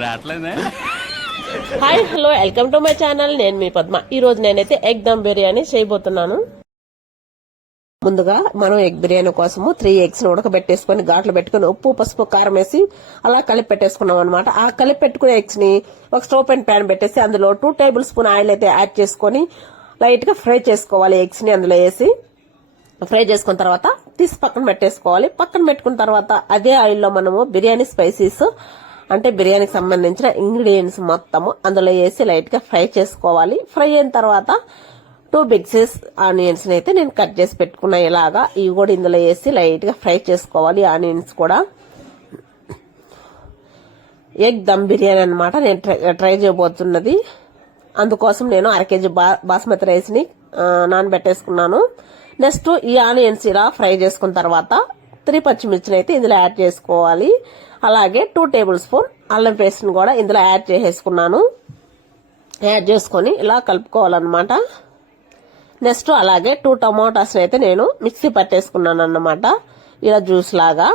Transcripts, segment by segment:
రావట్లేదే? Hi hello welcome to my channel. నేను మీ పద్మ. ఈ రోజు నేనైతే ఎగ్ దమ్ బిర్యానీ చేయబోతున్నాను. ముందుగా మనం ఎగ్ బిర్యానీ కోసము త్రీ ఎగ్స్ను ఉడకబెట్టేసుకొని ఘాట్లు పెట్టుకొని ఉప్పు పసుపు కారం వేసి అలా కలిపి పెట్టేసుకున్నాం అనమాట ఆ కలిపి పెట్టుకునే ఎగ్స్ని ఒక స్టవ్ అండ్ ప్యాన్ పెట్టేసి అందులో టూ టేబుల్ స్పూన్ ఆయిల్ అయితే యాడ్ చేసుకొని లైట్గా ఫ్రై చేసుకోవాలి ఎగ్స్ని అందులో వేసి. ఫ్రై చేసుకున్న తర్వాత తీసి పక్కన పెట్టేసుకోవాలి. పక్కన పెట్టుకున్న తర్వాత అదే ఆయిల్లో మనము బిర్యానీ స్పైసీస్ అంటే బిర్యానీకి సంబంధించిన ఇంగ్రీడియంట్స్ మొత్తము అందులో వేసి లైట్గా ఫ్రై చేసుకోవాలి. ఫ్రై అయిన తర్వాత టూ బిగ్ సైజ్ ఆనియన్స్ అయితే నేను కట్ చేసి పెట్టుకున్నా ఇలాగా. ఇవి కూడా ఇందులో వేసి లైట్గా ఫ్రై చేసుకోవాలి. ఆనియన్స్ కూడా ఎగ్ దమ్ బిర్యానీ అనమాట నేను ట్రై ట్రై చేయబోతున్నది. అందుకోసం నేను అర కేజీ బా బాస్మతి రైస్ని నాన్ పెట్టేసుకున్నాను నానబెట్టేసుకున్నాను. నెక్స్ట్ ఈ ఆనియన్స్ ఇలా ఫ్రై చేసుకున్న తర్వాత త్రీ పచ్చిమిర్చిని అయితే ఇందులో యాడ్ చేసుకోవాలి. అలాగే టూ టేబుల్ స్పూన్ అల్లం పేస్ట్ని కూడా ఇందులో యాడ్ చేసేసుకున్నాను. యాడ్ చేసుకొని ఇలా కలుపుకోవాలన్నమాట. నెక్స్ట్ అలాగే టూ టమాటాస్ని అయితే నేను మిక్సీ పట్టేసుకున్నాను అన్నమాట ఇలా జ్యూస్ లాగా.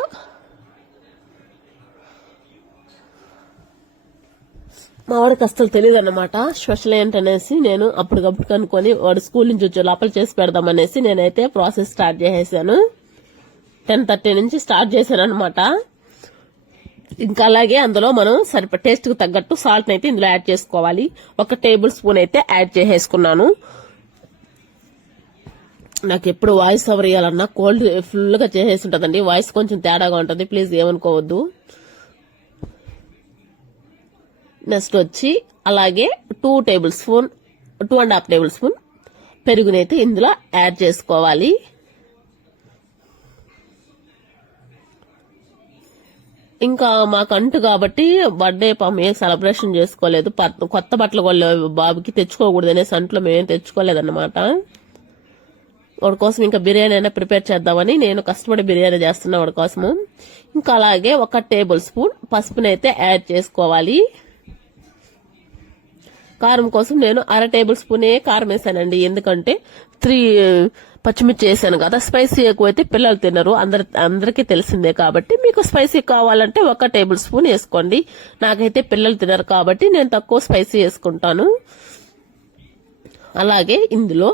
మా వాడికి అసలు తెలియదు అనమాట స్పెషల్ ఏంటనేసి నేను అప్పటికప్పుడు కనుక్కొని వాడు స్కూల్ నుంచి వచ్చే లోపల చేసి పెడదామనేసి నేనైతే ప్రాసెస్ స్టార్ట్ చేసేసాను. టెన్ థర్టీ నుంచి స్టార్ట్ చేశాను అనమాట ఇంకా అలాగే అందులో మనం సరిప టేస్ట్కు తగ్గట్టు సాల్ట్ అయితే ఇందులో యాడ్ చేసుకోవాలి. ఒక టేబుల్ స్పూన్ అయితే యాడ్ చేసేసుకున్నాను. నాకు ఎప్పుడు వాయిస్ ఓవర్ ఇవ్వాలన్నా కోల్డ్ ఫుల్గా చేసేసి ఉంటుందండి. వాయిస్ కొంచెం తేడాగా ఉంటుంది. ప్లీజ్ ఏమనుకోవద్దు. నెక్స్ట్ వచ్చి అలాగే two tablespoon two and half tablespoon పెరుగునైతే ఇందులో యాడ్ చేసుకోవాలి. ఇంకా మాకంటు కాబట్టి బర్త్డే పాము ఏం సెలబ్రేషన్ చేసుకోలేదు. ప- కొత్త బట్టలు కొల్ల బాబుకి తెచ్చుకోకూడదు అనేసి అంట్లో మేమేం తెచ్చుకోలేదన్నమాట. వాడి కోసం ఇంకా బిర్యానీ అయినా ప్రిపేర్ చేద్దామని నేను కష్టపడి బిర్యానీ చేస్తున్నా వాడి కోసము. ఇంకా అలాగే ఒక టేబుల్ స్పూన్ పసుపునైతే యాడ్ చేసుకోవాలి. కారం కోసం నేను అర టేబుల్ స్పూనే కారం వేసానండి. ఎందుకంటే త్రీ పచ్చిమిర్చి వేసాను కదా స్పైసీ ఎక్కువైతే పిల్లలు తినరు. అందరి అందరికీ తెలిసిందే కాబట్టి మీకు స్పైసీ కావాలంటే ఒక టేబుల్ స్పూన్ వేసుకోండి. నాకైతే పిల్లలు తినరు కాబట్టి నేను తక్కువ స్పైసీ వేసుకుంటాను. అలాగే ఇందులో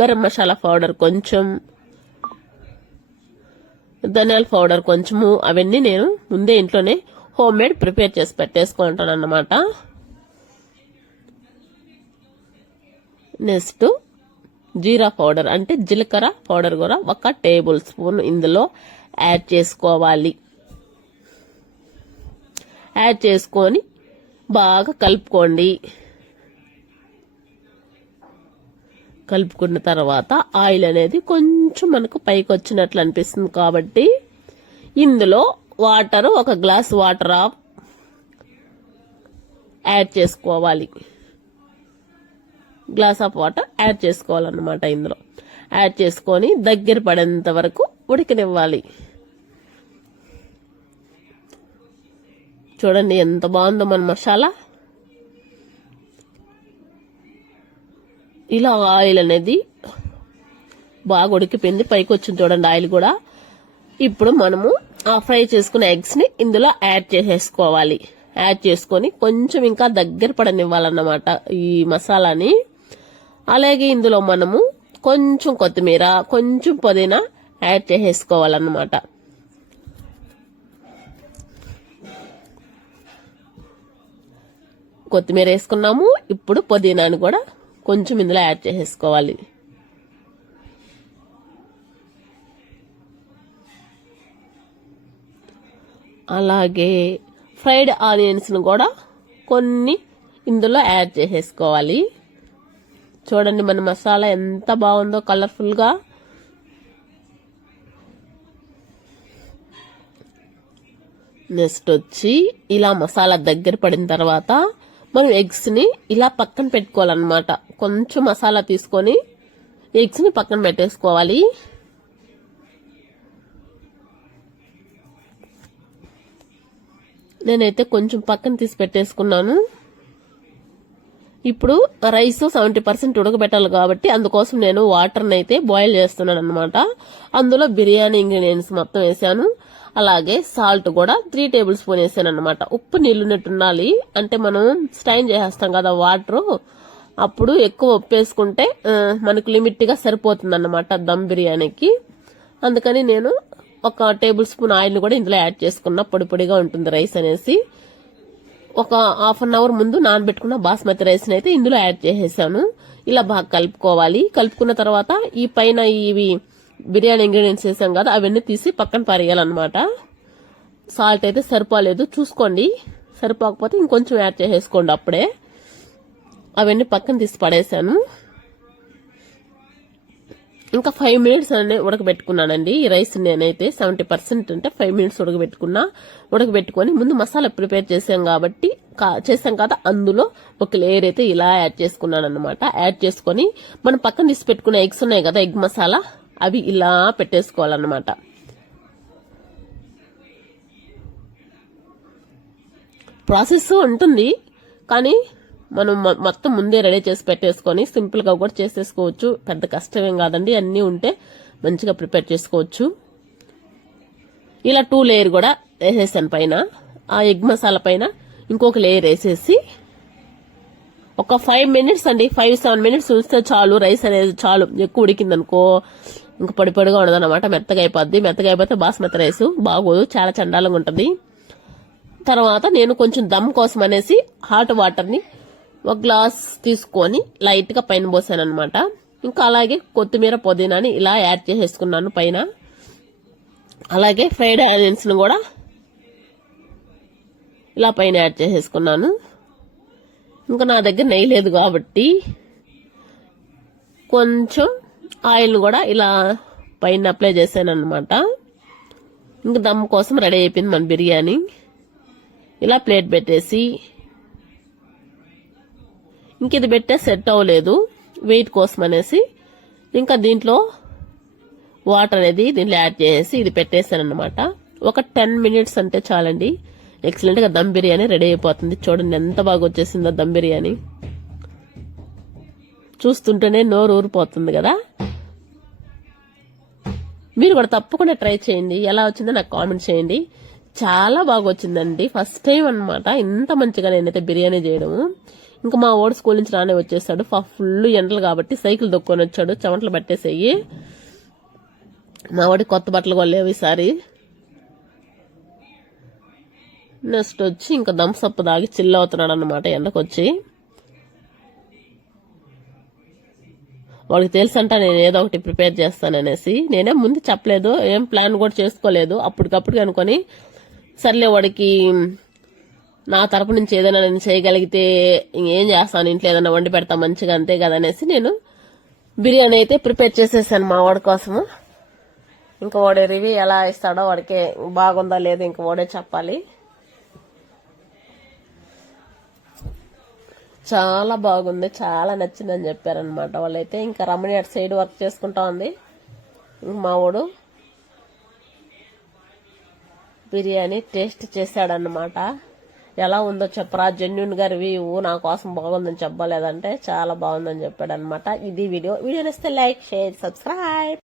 గరం మసాలా పౌడర్ కొంచెం ధనియాల పౌడర్ కొంచెము అవన్నీ నేను ముందే ఇంట్లోనే హోమ్ మేడ్ ప్రిపేర్ చేసి పెట్టేసుకుంటాను అన్నమాట నెక్స్ట్ జీరా పౌడర్ అంటే జీలకర్ర పౌడర్ కూడా ఒక టేబుల్ స్పూన్ ఇందులో యాడ్ చేసుకోవాలి. యాడ్ చేసుకొని బాగా కలుపుకోండి. కలుపుకున్న తర్వాత ఆయిల్ అనేది కొంచెం మనకు పైకి వచ్చినట్లు అనిపిస్తుంది కాబట్టి ఇందులో వాటర్ ఒక గ్లాస్ వాటర్ ఆఫ్ యాడ్ చేసుకోవాలి. గ్లాస్ ఆఫ్ వాటర్ యాడ్ చేసుకోవాలన్నమాట ఇందులో. యాడ్ చేసుకొని దగ్గర పడేంత వరకు ఉడికనివ్వాలి. చూడండి ఎంత బాగుందో మన మసాలా. ఇలా ఆయిల్ అనేది బాగా ఉడికిపోయింది. పైకి వచ్చింది చూడండి ఆయిల్ కూడా. ఇప్పుడు మనము ఆ ఫ్రై చేసుకున్న ఎగ్స్ని ఇందులో యాడ్ చేసేసుకోవాలి. యాడ్ చేసుకొని కొంచెం ఇంకా దగ్గర పడనివ్వాలన్నమాట ఈ మసాలాని. అలాగే ఇందులో మనము కొంచెం కొత్తిమీర కొంచెం పుదీనా యాడ్ చేసేసుకోవాలన్నమాట. కొత్తిమీర వేసుకున్నాము. ఇప్పుడు పుదీనాని కూడా కొంచెం ఇందులో యాడ్ చేసేసుకోవాలి. అలాగే ఫ్రైడ్ ఆనియన్స్ను కూడా కొన్ని ఇందులో యాడ్ చేసేసుకోవాలి. చూడండి మన మసాలా ఎంత బాగుందో కలర్ఫుల్గా నెక్స్ట్ వచ్చి ఇలా మసాలా దగ్గర పడిన తర్వాత మనం ఎగ్స్ని ఇలా పక్కన పెట్టుకోవాలన్నమాట. కొంచెం మసాలా తీసుకొని ఎగ్స్ని పక్కన పెట్టేసుకోవాలి. నేనైతే కొంచెం పక్కన తీసి పెట్టేసుకున్నాను. ఇప్పుడు రైస్ సెవెంటీ పర్సెంట్ ఉడకబెట్టాలి కాబట్టి అందుకోసం నేను వాటర్ని అయితే బాయిల్ చేస్తున్నాను అనమాట అందులో బిర్యానీ ఇంగ్రీడియంట్స్ మొత్తం వేసాను. అలాగే సాల్ట్ కూడా త్రీ టేబుల్ స్పూన్ వేసాను అనమాట ఉప్పు నీళ్ళున్నట్టు ఉండాలి. అంటే మనం స్టైన్ చేసేస్తాం కదా వాటర్. అప్పుడు ఎక్కువ ఉప్పు వేసుకుంటే మనకు లిమిట్గా సరిపోతుంది అనమాట దమ్ బిర్యానీకి. అందుకని నేను ఒక టేబుల్ స్పూన్ ఆయిల్ కూడా ఇందులో యాడ్ చేసుకున్న పొడి పొడిగా ఉంటుంది రైస్ అనేసి. ఒక హాఫ్ అన్ అవర్ ముందు నానబెట్టుకున్న బాస్మతి రైస్ అయితే ఇందులో యాడ్ చేసేసాను. ఇలా బాగా కలుపుకోవాలి. కలుపుకున్న తర్వాత ఈ పైన ఇవి బిర్యానీ ఇంగ్రీడియంట్స్ వేసాం కదా అవన్నీ తీసి పక్కన పారేయాలన్నమాట. సాల్ట్ అయితే సరిపోలేదు. చూసుకోండి. సరిపోకపోతే ఇంకొంచెం యాడ్ చేసేసుకోండి అప్పుడే. అవన్నీ పక్కన తీసి పడేసాను. ఇంకా ఫైవ్ మినిట్స్ అనే ఉడకబెట్టుకున్నానండి. ఈ రైస్ నేనైతే సెవెంటీ పర్సెంట్ అంటే ఫైవ్ మినిట్స్ ఉడకబెట్టుకున్నా. ఉడకబెట్టుకొని ముందు మసాలా ప్రిపేర్ చేసాం కాబట్టి కా- చేసాం కదా అందులో ఒక లేయర్ అయితే ఇలా యాడ్ చేసుకున్నాను అనమాట యాడ్ చేసుకొని మనం పక్కన తీసి పెట్టుకున్న ఎగ్స్ ఉన్నాయి కదా ఎగ్ మసాలా అవి ఇలా పెట్టేసుకోవాలన్నమాట. ప్రాసెస్ ఉంటుంది కానీ మనం మొత్తం ముందే రెడీ చేసి పెట్టేసుకొని సింపుల్గా కూడా చేసేసుకోవచ్చు. పెద్ద కష్టమేం కాదండి. అన్నీ ఉంటే మంచిగా ప్రిపేర్ చేసుకోవచ్చు. ఇలా టూ లేయర్ కూడా వేసేసాను పైన. ఆ ఎగ్ మసాలా పైన ఇంకొక లేయర్ వేసేసి ఒక ఫైవ్ మినిట్స్ అండి. ఫైవ్ సెవెన్ మినిట్స్ ఉంచితే చాలు. రైస్ అనేది చాలు. ఎక్కువ ఉడికింది అనుకో ఇంకా పొడి పొడిగా ఉండదు అనమాట మెత్తగా అయిపోద్ది. మెత్తగా అయిపోతే బాస్మతి రైస్ బాగోదు. చాలా చండాలంగా ఉంటుంది. తర్వాత నేను కొంచెం దమ్ కోసం అనేసి హాట్ వాటర్ని ఒక గ్లాస్ తీసుకొని లైట్గా పైన పోసాను అనమాట ఇంకా అలాగే కొత్తిమీర పుదీనాని ఇలా యాడ్ చేసేసుకున్నాను పైన. అలాగే ఫ్రైడ్ ఆనియన్స్ను కూడా ఇలా పైన యాడ్ చేసేసుకున్నాను. ఇంకా నా దగ్గర నెయ్యి లేదు కాబట్టి కొంచెం ఆయిల్ కూడా ఇలా పైన అప్లై చేశాను అనమాట ఇంకా దమ్ కోసం రెడీ అయిపోయింది మన బిర్యానీ. ఇలా ప్లేట్ పెట్టేసి ఇంక ఇది పెట్టే సెట్ అవ్వలేదు. వెయిట్ కోసం అనేసి ఇంకా దీంట్లో వాటర్ అనేది దీంట్లో యాడ్ చేసి ఇది పెట్టేశాను అనమాట ఒక టెన్ మినిట్స్ అంటే చాలండి. ఎక్సలెంట్గా దమ్ బిర్యానీ రెడీ అయిపోతుంది. చూడండి ఎంత బాగా వచ్చేసిందో దమ్ బిర్యానీ. చూస్తుంటేనే నోరు ఊరిపోతుంది కదా. మీరు కూడా తప్పకుండా ట్రై చేయండి. ఎలా వచ్చిందో నాకు కామెంట్ చేయండి. చాలా బాగా వచ్చిందండి. ఫస్ట్ టైం అన్నమాట. ఇంత మంచిగా నేనైతే బిర్యానీ చేయడము. ఇంకా మా ఓడి స్కూల్ నుంచి రానే వచ్చేసాడు. ఫుల్ ఎండలు కాబట్టి సైకిల్ దొక్కొని వచ్చాడు. చెమటలు పట్టేసేయి. మా వాడి కొత్త బట్టలు కొలేవు ఈసారి. నెక్స్ట్ వచ్చి ఇంకా దంసప్ దాగి చిల్ అవుతున్నాడు అనమాట ఎండకొచ్చి. వాడికి తెలుసంట నేను ఏదో ఒకటి ప్రిపేర్ చేస్తాననేసి నేనే ముందు చెప్పలేదు ఏం ప్లాన్ కూడా చేసుకోలేదు. అప్పటికప్పుడు అనుకొని సర్లే వాడికి నా తరపు నుంచి ఏదైనా నేను చేయగలిగితే ఇంకేం చేస్తాను? ఇంట్లో ఏదైనా వండి పెడతా మంచిగా అంతే కదా అనేసి నేను బిర్యానీ అయితే ప్రిపేర్ చేసేసాను మా వాడి కోసము. ఇంకా వాడి రివ్యూ ఎలా ఇస్తాడో వాడికే బాగుందా లేదా ఇంకా వాడే చెప్పాలి. చాలా బాగుంది చాలా నచ్చిందని చెప్పారనమాట వాళ్ళైతే. ఇంకా రమణి అటు సైడ్ వర్క్ చేసుకుంటా ఉంది. మా వాడు బిర్యానీ టేస్ట్ చేశాడన్నమాట. ఎలా ఉందో చెప్పరా జెన్యున్గా రివ్యూ నా కోసం బాగుందని చెప్పలేదంటే చాలా బాగుందని చెప్పాడు అనమాట ఇది వీడియో. వీడియో నచ్చితే లైక్ షేర్ సబ్స్క్రైబ్